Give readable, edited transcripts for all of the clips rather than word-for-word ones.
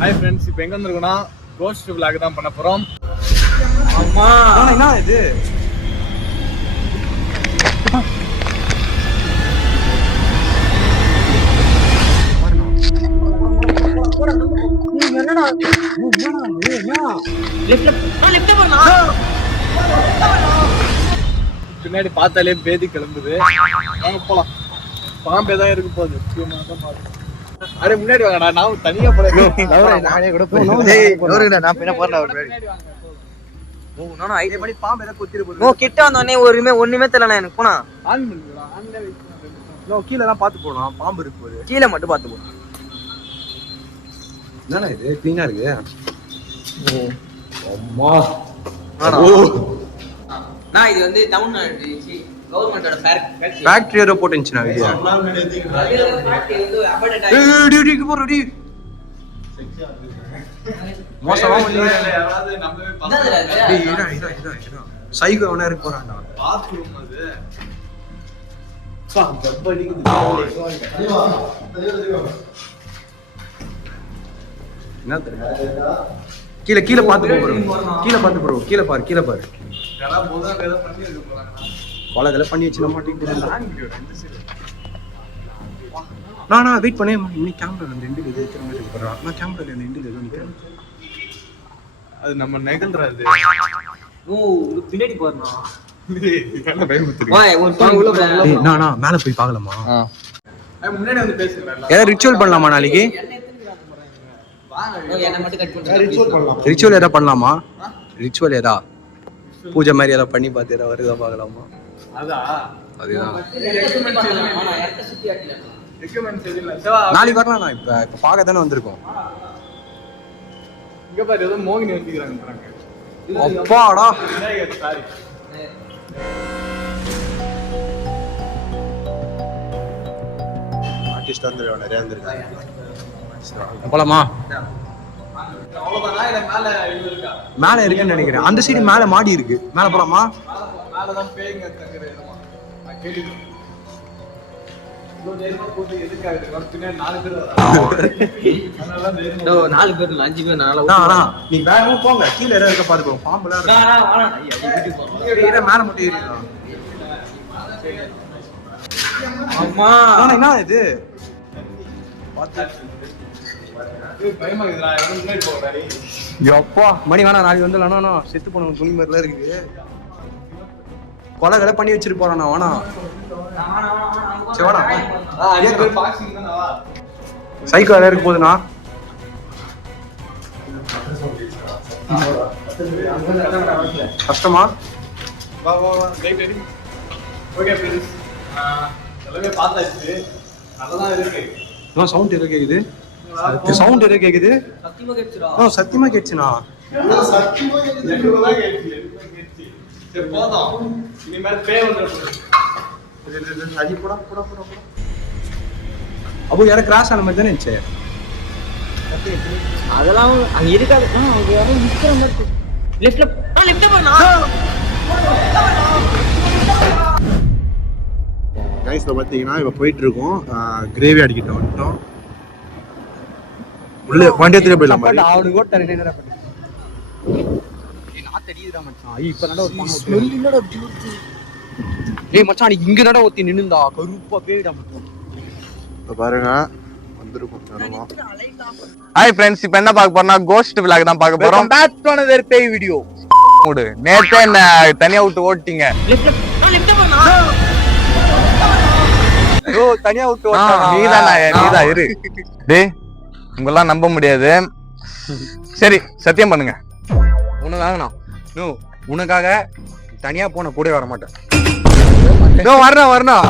Hi friends, இப்போ எங்க வந்திருக்கோம்னா cost vlog தான் பண்ண போறோம். அம்மா என்ன இது? பின்னாடி பார்த்தாலே பேதி கிளம்புது. போலாம், பாம்பே தான் இருக்கு போகுது. அடே முன்னாடி வாங்கடா, நான் தனியா போறேன். நானே கூட கிட்ட வந்தோடனே ஒண்ணுமே தெரியல எனக்கு. போனா ஆன் பண்ணுடா, ஆன்ல வெயிட் கீழே தான் பாத்து போடணும். பாம்பு இருக்கு போது கீழே மட்டும் பாத்து போடும். என்னடா இது கிளீனா இருக்கு. அம்மா நான் இது வந்து தமிழ்நாடு கவர்மெண்டோட ஃபேக்டரியோட போட்டுச்சுனா வீடியோ. மோசமா சைகோ அவனா இருக்கு போறான்டா. பாத்ரூம் அது. என்ன கீழே கீழே பாத்து ப்ரோ, கீழே பாத்து ப்ரோ, கீழே பாரு, கீழே பாரு. கொலகளை பண்ணி வச்சு நானா வெயிட் பண்ணே. இன்னைக்கு கேமரா ரெண்டு இது இருக்கிற மாதிரி இருக்கிறா. நான் கேமரா ரெண்டு இது நிக்கிறேன். அது நம்ம நெகல்றது. பின்னாடி போறணும். நானா மேல போய் பார்க்கலாமா? முன்னாடி வந்து பேசுறேன். ஏதாவது ரிச்சுவல் பண்ணலாமா நாளைக்கு? ரிச்சுவல் ஏதாவது பண்ணலாமா? ரிச்சுவல் ஏதா பூஜை மாதிரி ஏதாவது பண்ணி பார்த்து ஏதாவது வருதா பார்க்கலாமா? அதுதான் நாளைக்கு வரலாம். நான் இப்ப பார்க்க தானே வந்திருக்கோம். இங்க பாரு, ஏதோ மோகினி வந்துக்கிறாங்க. அப்பாடா, சாரி. ஆர்டிஸ்ட் வந்துருக்காங்க, நிறைய வந்திருக்காங்க. போலாமா? மேல இருக்குன்னு நினைக்கிறேன். அந்த சைடு மேல மாடி இருக்கு. மேல போலாமா? மேலதான் பேய்ங்க தங்குற இடமா. நான் கேள்விப்பட்டேன். இவ்வளவு தைரியமா போட்டு எதுக்காக இருக்கு? பின்னாடி 4 பேர் வராங்க. 4 பேர் 5 பேர் நீ வேகமா போங்க. கீழே ஏதாவது இருக்க பாத்துக்கோ. பாம்புலாம் மேல மட்டும் ஏறிடலாம். அம்மா என்ன இது? எப்பா மணி வேணா, நாளைக்கு வந்து வேணா. செத்து போன துணி மாதிரிலாம் இருக்கு. கொலைகளை பண்ணி வச்சிட்டு போறானா? வேணா சைக்கோ வேற இருக்கு போதுண்ணா. கஷ்டமா? சவுண்ட் எதோ கேக்குது. சவுண்ட் எதோ கேக்குது. சத்தியமா கேட்டுச்சுனா? அப்போ யாரும் கிராஸ் ஆன மாதிரி தானே இருந்துச்சு. அதெல்லாம் அங்க இருக்காது. அங்க யாரும் நிக்கிற மாதிரி லெஃப்ட்ல போனா. கைஸ்ல பாத்தீங்கன்னா இப்ப போயிட்டு இருக்கோம். கிரேவி அடிக்கிட்டு வந்துட்டோம். உள்ள வண்டியத்துல போயிடலாம். அவனுக்கு கூட தரேன். என்னடா பண்ணு? நான் தெரியுதுடா மச்சான். இப்ப நட ஒரு ஸ்மெல் இல்லடா பியூட்டி. டேய் மச்சான், நீ இங்க நட ஒத்தி நின்னுடா. கருப்பா பேய்டா மச்சான். இப்ப பாருங்க வந்திருக்கோம் நேரமா. ஹாய் ஃப்ரெண்ட்ஸ், இப்போ என்ன பார்க்க போறோம்னா கோஸ்ட் vlog தான் பார்க்க போறோம். பேக் டு another பேய் வீடியோ. மூடு நேத்தே என்ன தனியா விட்டு ஓட்டிங்க. லெஃப்ட்ல போனா. தனியா விட்டு ஓட்டா. நீதான் இரு. டேய் உங்கெல்லாம் நம்ப முடியாது. சரி சத்தியம் பண்ணுங்க. உனக்காக உனக்காக தனியா போன கூட வர மாட்டேன். வரணும்.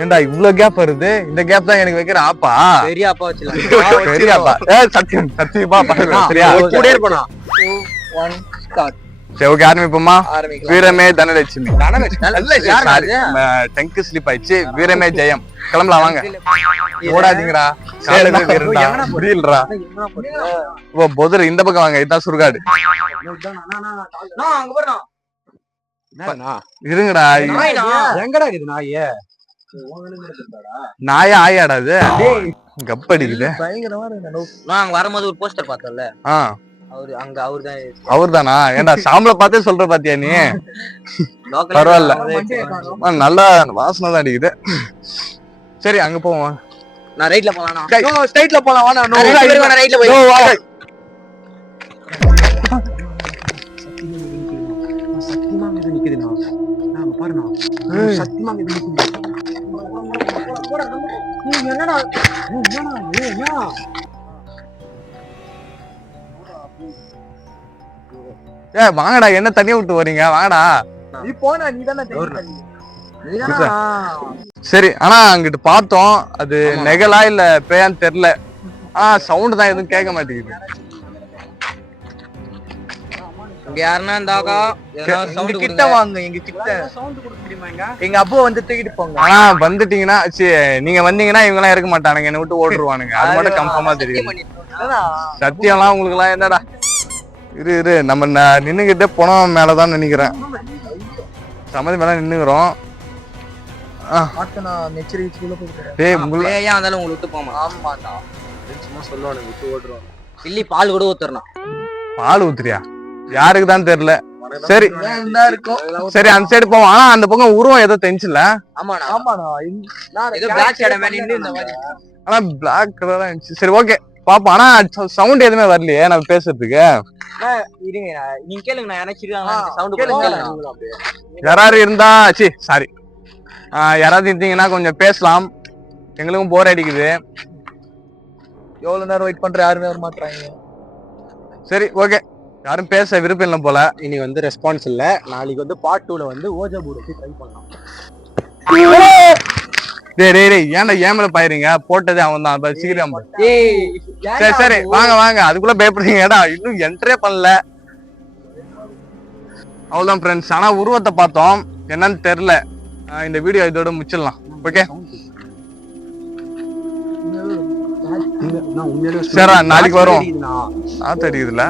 ஏண்டா இவ்வளவு கேப் வருது? இந்த கேப் தான் எனக்கு வைக்கிற ஆப்பா. பெரிய அப்பா வச்சுலாம். பெரிய ஆப்பா. சத்தியமா பாருங்க. சரியா? கூட இருப்பா. 2 1 ஸ்டார்ட். சரி ஓகே, ஆரம்பிப்போமா? வீரமே தனலட்சுமி. டங்க் ஸ்லிப் ஆயிடுச்சு. வீரமே ஜெயம். கிளம்பலாம் வாங்க. ஓடாதீங்கடா. முடியலடா. ஓ பொதுரு இந்த பக்கம் வாங்க. இதுதான் சுடுகாடு. இருங்கடா. எங்கடா இது நாயே? நாயா ஆயாடா இது? கப் அடிக்குது. பயங்கரமா இருக்கு. நான் அங்க வரும்போது ஒரு போஸ்டர் பார்த்தேன்ல, அவரு அங்க அவர்தான் அவர்தானா? ஏன்டா சாம்பல பார்த்தே சொல்ற பாத்தியா நீ? பரவாயில்ல, நல்லா வாசனை தான் அடிக்குது. சரி அங்க போவோம். நான் ரைட்ல போலாம்னா. ஸ்ட்ரைட்ல போலாம் வாடா. நான் ரைட்ல போய் சத்தியமா இது நிக்குதுண்ணா. நான் பாருண்ணா. சத்தியமா இது நிக்குது. என்னடா என்னடா வாங்கடா, என்ன தனியா விட்டு வரீங்க? வாங்கடா. நீ போனா நீ தானே சரி, ஆனா அங்கிட்டு பார்த்தோம், அது நெகலா இல்ல பேயான்னு தெரியல. சவுண்ட் தான் எதுவும் கேட்க மாட்டேங்குது. இங்க யாருன்னா இருந்தாக்கா சவுண்ட் கிட்ட வாங்க. எங்க கிட்ட சவுண்ட் கொடுக்க முடியுமாங்க? எங்க அப்பா வந்து தூக்கிட்டு போங்க. வந்துட்டீங்கன்னா நீங்க வந்தீங்கன்னா இவங்க எல்லாம் இருக்க மாட்டானுங்க, என்ன விட்டு ஓடுருவானுங்க. அது மட்டும் கன்ஃபார்மா தெரியும். சத்தியம்லாம் உங்களுக்கு எல்லாம் என்னடா? இரு நம்ம நின்னுகிட்டே போனோம் மேலதான் நினைக்கிறேன். சமதி மேல நின்னுக்கிறோம். பால் கூட ஊத்துறோம். பால் ஊத்துறியா? யாருக்குதான் தெரியல. சரி சரி, அந்த சைடு போவோம். ஆனா அந்த பக்கம் உருவம் ஏதோ தெரிஞ்சுல. ஆனா பிளாக் கலரா இருந்துச்சு. சரி ஓகே பாப்போம். ஆனா சவுண்ட் எதுவுமே வரலையே நம்ம பேசுறதுக்கு. நீங்க கேளுங்க, யாராவது இருந்தா சாரி யாராவது இருந்தீங்கன்னா கொஞ்சம் பேசலாம். எங்களுக்கும் போர் அடிக்குது. எவ்வளவு நேரம் வெயிட் பண்ற? யாருமே வர மாட்டாங்க. சரி ஓகே, யாரும் பேச விருப்பம் இல்லை போல. இனி வந்து ரெஸ்பான்ஸ் இல்ல. நாளைக்கு வந்து பார்ட் 2ல வந்து ஓஜா போர்டு வச்சு ட்ரை பண்ணலாம். டேய் ஏன்டா ஏமல பாயிருங்க? போட்டதே அவன் தான். சீக்கிரம் சரி சரி வாங்க. அதுக்குள்ள பயப்படுறீங்கடா, இன்னும் என்ட்ரே பண்ணல. அவ்வளவுதான் ஃப்ரெண்ட்ஸ். ஆனா உருவத்தை பார்த்தோம், என்னன்னு தெரியல. இந்த வீடியோ இதோட முடிச்சிடலாம். ஓகே சரி, நாளைக்கு வரும். தெரியுதுல.